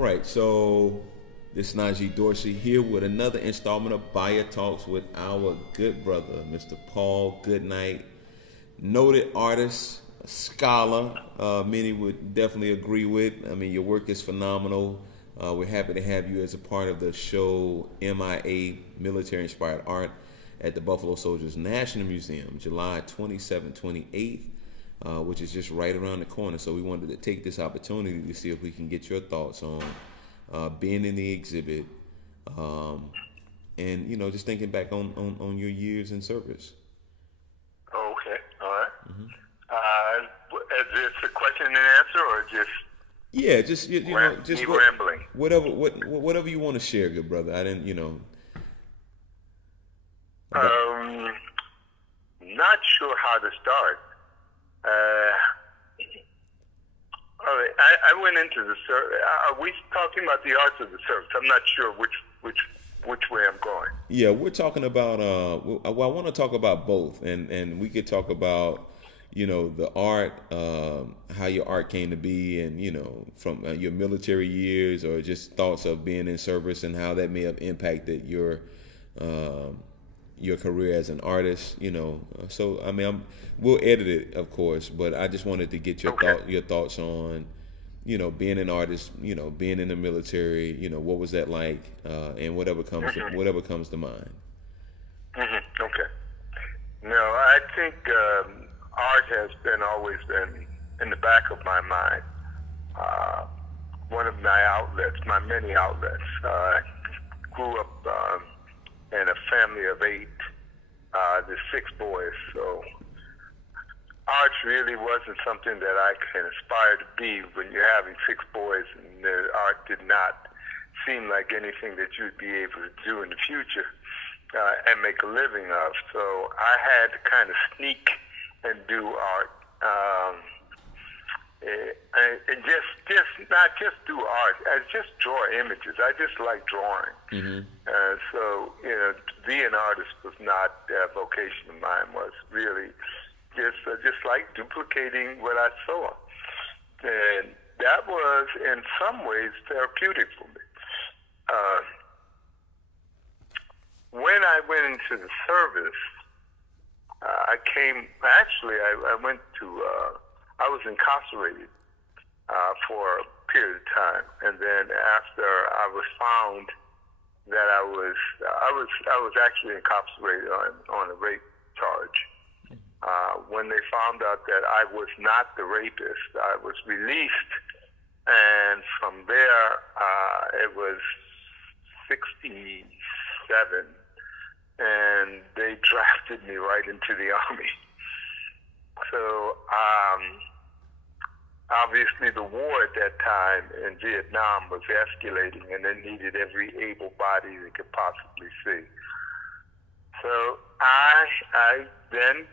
right, so this is Najee Dorsey here with another installment of BAIA Talks with our good brother, Mr. Paul Goodnight, noted artist, a scholar. Many would definitely agree with. I mean, your work is phenomenal. We're happy to have you as a part of the show M.I.A. Military Inspired Art at the Buffalo Soldiers National Museum, July 27th, 28th. Which is just right around the corner. So we wanted to take this opportunity to see if we can get your thoughts on being in the exhibit, and just thinking back on your years in service. Okay, all right. Is this a question and answer, or just just rambling? Whatever you want to share, good brother. I didn't, Not sure how to start. All right. I went into the service. Are we talking about the arts of the service? I'm not sure which way I'm going. Yeah, we're talking about. Well, I want to talk about both, and we could talk about, the art, how your art came to be, and from your military years, or just thoughts of being in service and how that may have impacted your career as an artist, So I mean, we'll edit it, of course, but I just wanted to get your thoughts on, being an artist, being in the military, what was that like, and whatever comes to mind. Okay. No, I think art has always been in the back of my mind. One of my outlets, my many outlets. I grew up in a family of 8, there's 6 boys, so art really wasn't something that I can aspire to be when you're having 6 boys, and the art did not seem like anything that you'd be able to do in the future and make a living of. So I had to kind of sneak and do art. And not just do art, I just draw images. I just like drawing. So to be an artist was not a vocation of mine. Was really just like duplicating what I saw, and that was in some ways therapeutic for me. When I went into the service, I went to. I was incarcerated for a period of time, and then after I was found that I was actually incarcerated on a rape charge. When they found out that I was not the rapist, I was released, and from there it was 67, and they drafted me right into the Army. So obviously the war at that time in Vietnam was escalating, and they needed every able body they could possibly see. So I then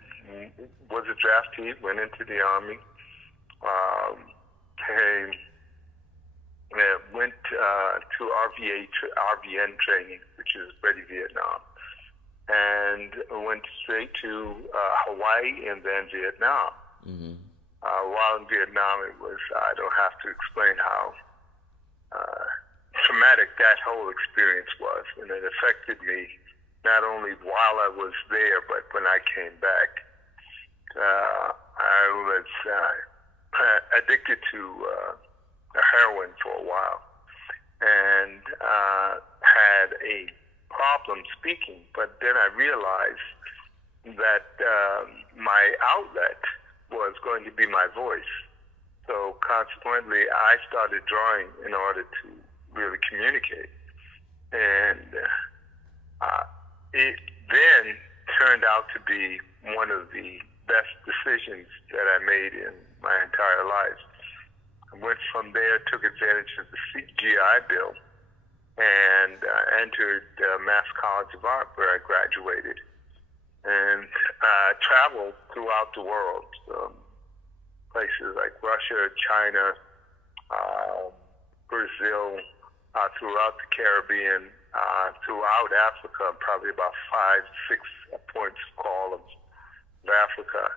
was a draftee, went into the Army, went to RVN training, which is Ready Vietnam, and went straight to Hawaii and then Vietnam. While in Vietnam, I don't have to explain how traumatic that whole experience was, and it affected me not only while I was there, but when I came back. I was addicted to heroin for a while, and had a problem speaking, but then I realized that my outlet was going to be my voice. So consequently, I started drawing in order to really communicate. And it then turned out to be one of the best decisions that I made in my entire life. I went from there, took advantage of the GI Bill, and entered Mass College of Art, where I graduated, and traveled throughout the world, places like Russia, China, Brazil, throughout the Caribbean, throughout Africa, probably about 5-6 points call of Africa.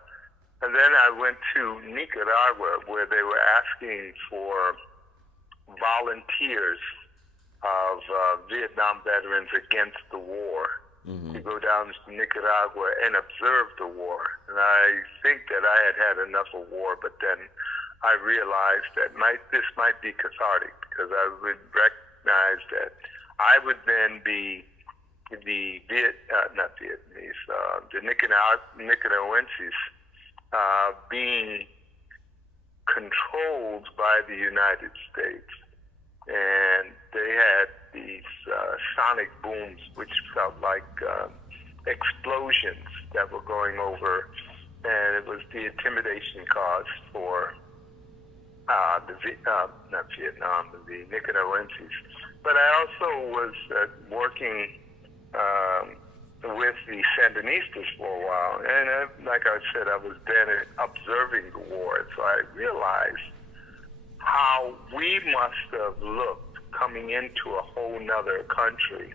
And then I went to Nicaragua, where they were asking for volunteers of Vietnam veterans against the war to go down to Nicaragua and observe the war. And I think that I had enough of war, but then I realized that this might be cathartic, because I would recognize that I would then be the Nicaraguenses being controlled by the United States. And they had these sonic booms, which felt like explosions that were going over, and it was the intimidation cause for the Nicaraguenses. But I also was working with the Sandinistas for a while, and like I said, I was then observing the war, and so I realized how we must have looked coming into a whole nother country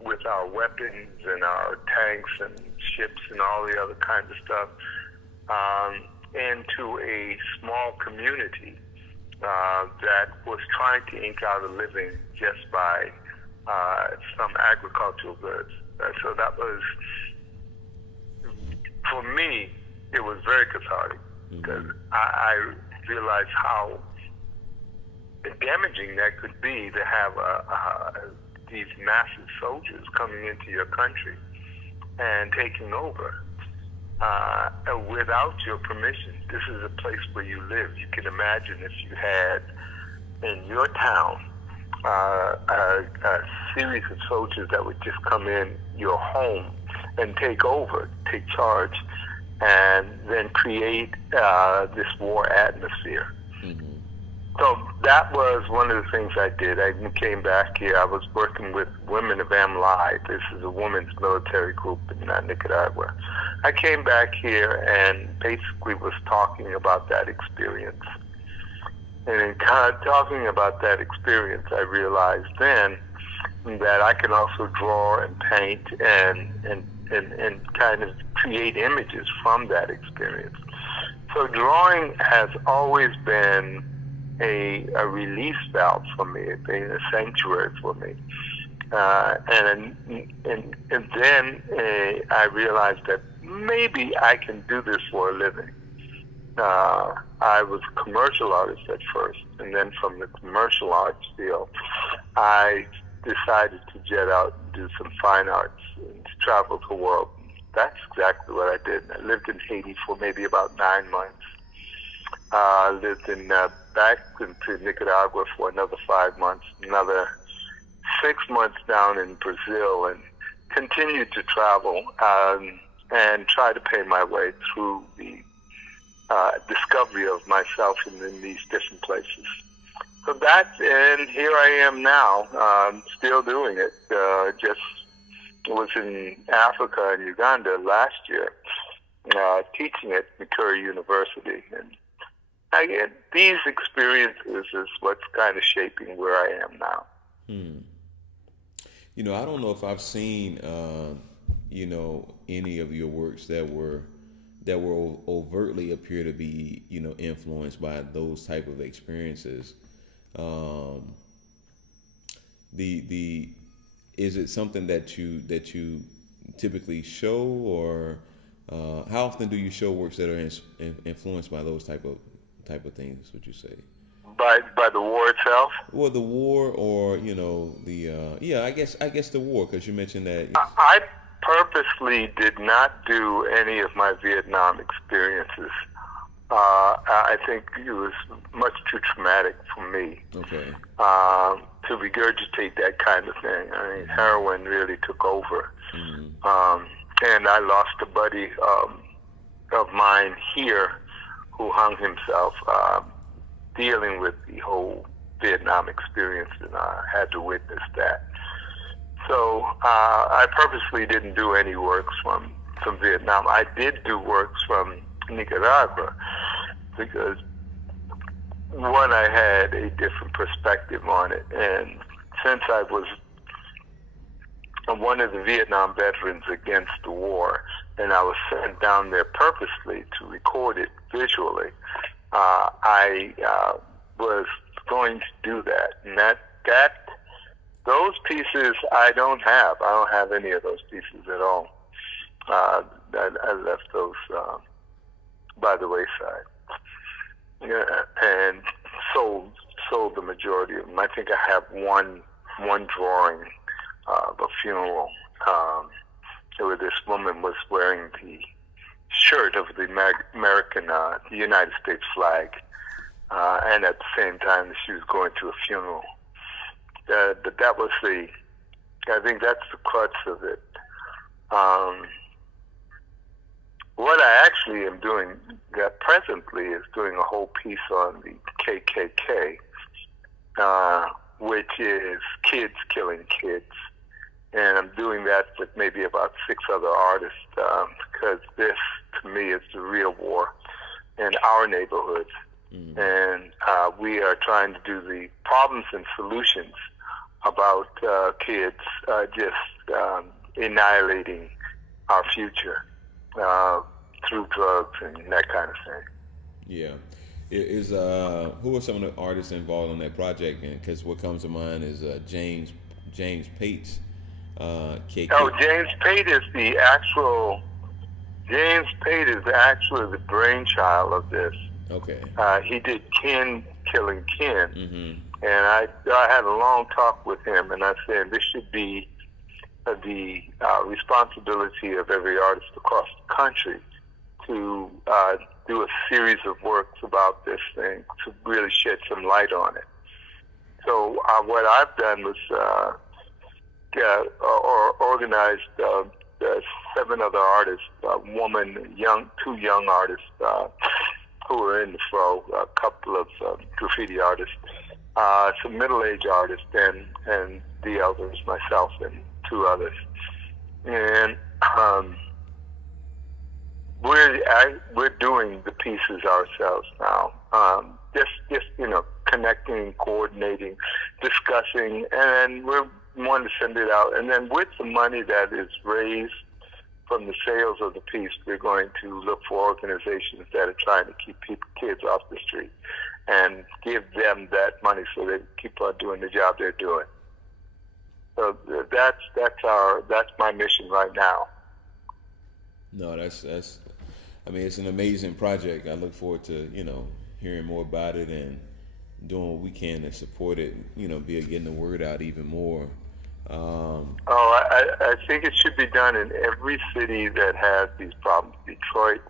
with our weapons and our tanks and ships and all the other kinds of stuff, into a small community that was trying to eke out a living just by some agricultural goods. So that was, for me, it was very cathartic, because I realized how damaging that could be to have these massive soldiers coming into your country and taking over without your permission. This is a place where you live. You can imagine if you had in your town a series of soldiers that would just come in your home and take over, take charge, and then create this war atmosphere. So that was one of the things I did. I came back here. I was working with Women of M.I.A. This is a women's military group in Nicaragua. I came back here and basically was talking about that experience. And in talking about that experience, I realized then that I can also draw and paint and kind of create images from that experience. So drawing has always been a release valve for me, being a sanctuary for me. And then I realized that maybe I can do this for a living. I was a commercial artist at first, and then from the commercial arts field, I decided to jet out and do some fine arts and to travel the world. That's exactly what I did. I lived in Haiti for maybe about 9 months. Lived in back into Nicaragua for another 5 months, another 6 months down in Brazil, and continued to travel and try to pay my way through the discovery of myself in these different places. So and here I am now, still doing it. Just was in Africa and Uganda last year, teaching at Curated University, and these experiences is what's kind of shaping where I am now. You know, I don't know if I've seen, any of your works that were overtly appear to be, influenced by those type of experiences. Is it something that you typically show, or how often do you show works that are influenced by those type of things, would you say? By the war itself? Well, the war, or I guess the war, because you mentioned that. I purposely did not do any of my Vietnam experiences. I think it was much too traumatic for me. Okay. To regurgitate that kind of thing. I mean, heroin really took over. And I lost a buddy of mine here who hung himself dealing with the whole Vietnam experience, and I had to witness that. So I purposely didn't do any works from Vietnam. I did do works from Nicaragua because, one, I had a different perspective on it, and since I was one of the Vietnam veterans against the war, and I was sent down there purposely to record it visually, I was going to do that. And those pieces I don't have. I don't have any of those pieces at all. I left those by the wayside, and sold the majority of them. I think I have one drawing of a funeral where this woman was wearing the shirt of the American, the United States flag, and at the same time she was going to a funeral. But that was I think that's the crux of it. What I actually am doing presently is doing a whole piece on the KKK, which is kids killing kids. And I'm doing that with maybe about 6 other artists, because this, to me, is the real war in our neighborhoods. Mm-hmm. And we are trying to do the problems and solutions about kids just annihilating our future through drugs and that kind of thing. Yeah. Who are some of the artists involved in that project? Because what comes to mind is James Pate's KK. Oh, James Pate is actually the brainchild of this. Okay. He did Kin Killing Kin. Mm-hmm. And I had a long talk with him, and I said this should be the responsibility of every artist across the country to do a series of works about this thing to really shed some light on it. So what I've done was organized 7 other artists, two young artists who were in the fray, a couple of graffiti artists, some middle-aged artists, and the elders, myself, and 2 others. And we're doing the pieces ourselves now. Just connecting, coordinating, discussing, and we're wanting to send it out. And then with the money that is raised from the sales of the piece, we're going to look for organizations that are trying to keep kids off the street and give them that money so they keep on doing the job they're doing. So that's my mission right now. No, that's I mean, it's an amazing project. I look forward to hearing more about it and doing what we can to support it. Getting the word out even more. I think it should be done in every city that has these problems. Detroit,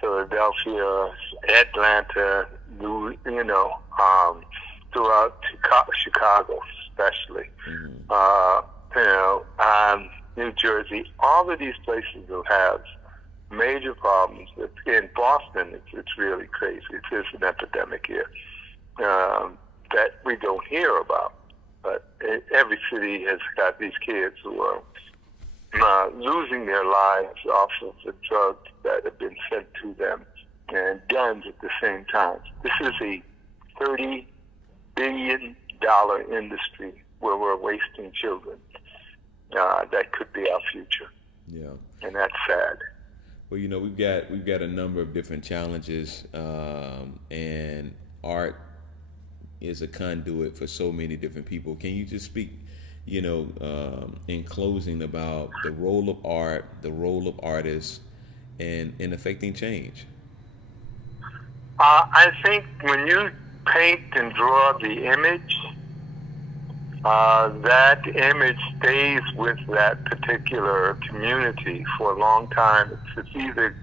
Philadelphia, Atlanta, throughout Chicago especially. Mm-hmm. New Jersey, all of these places will have major problems. In Boston, it's really crazy. It is an epidemic here that we don't hear about. But every city has got these kids who are losing their lives off of the drugs that have been sent to them and guns at the same time. This is a $30 billion industry where we're wasting children. That could be our future. Yeah. And that's sad. Well, we've got a number of different challenges, and art is a conduit for so many different people. Can you just speak, in closing about the role of art, the role of artists, and in affecting change? I think when you paint and draw the image, that image stays with that particular community for a long time. It either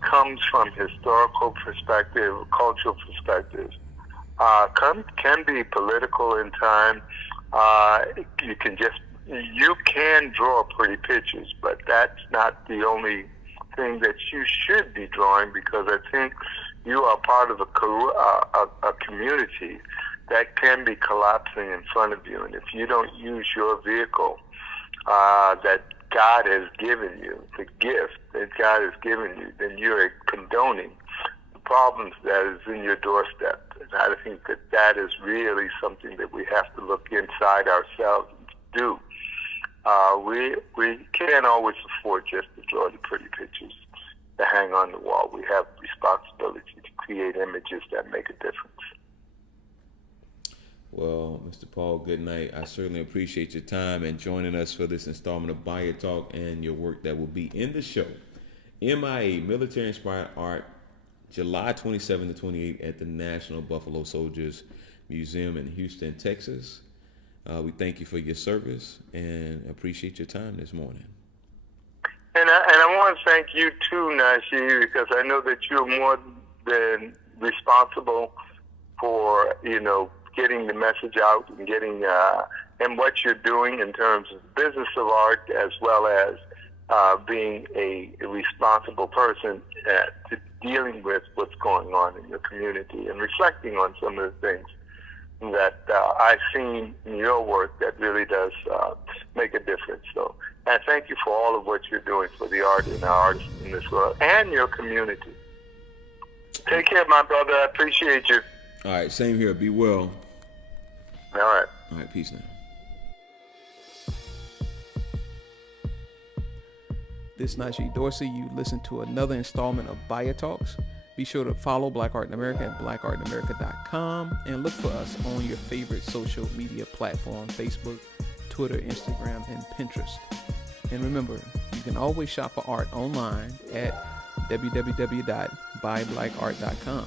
comes from historical perspective, cultural perspective, can be political in time. You can draw pretty pictures, but that's not the only thing that you should be drawing, because I think you are part of a community that can be collapsing in front of you. And if you don't use your vehicle that God has given you, the gift that God has given you, then you're condoning the problems that is in your doorstep. And I think that is really something that we have to look inside ourselves and do. We can't always afford just to draw the pretty pictures to hang on the wall. We have responsibility to create images that make a difference. Well, Mr. Paul Goodnight, I certainly appreciate your time and joining us for this installment of BAIA Talk and your work that will be in the show. M.I.A. Military Inspired Art, July 27 to 28 at the National Buffalo Soldiers Museum in Houston, Texas. We thank you for your service and appreciate your time this morning. And I want to thank you too, Najee, because I know that you're more than responsible for, getting the message out and getting and what you're doing in terms of business of art, as well as being a responsible person to dealing with what's going on in your community and reflecting on some of the things that I've seen in your work that really does make a difference. So, and thank you for all of what you're doing for the art and the artists in this world and your community. Take care, my brother. I appreciate you. All right, same here. Be well. All right. All right, peace now. This is Najee Dorsey. You listen to another installment of BAIA Talks. Be sure to follow Black Art in America at blackartinamerica.com and look for us on your favorite social media platform, Facebook, Twitter, Instagram, and Pinterest. And remember, you can always shop for art online at www.buyblacart.com.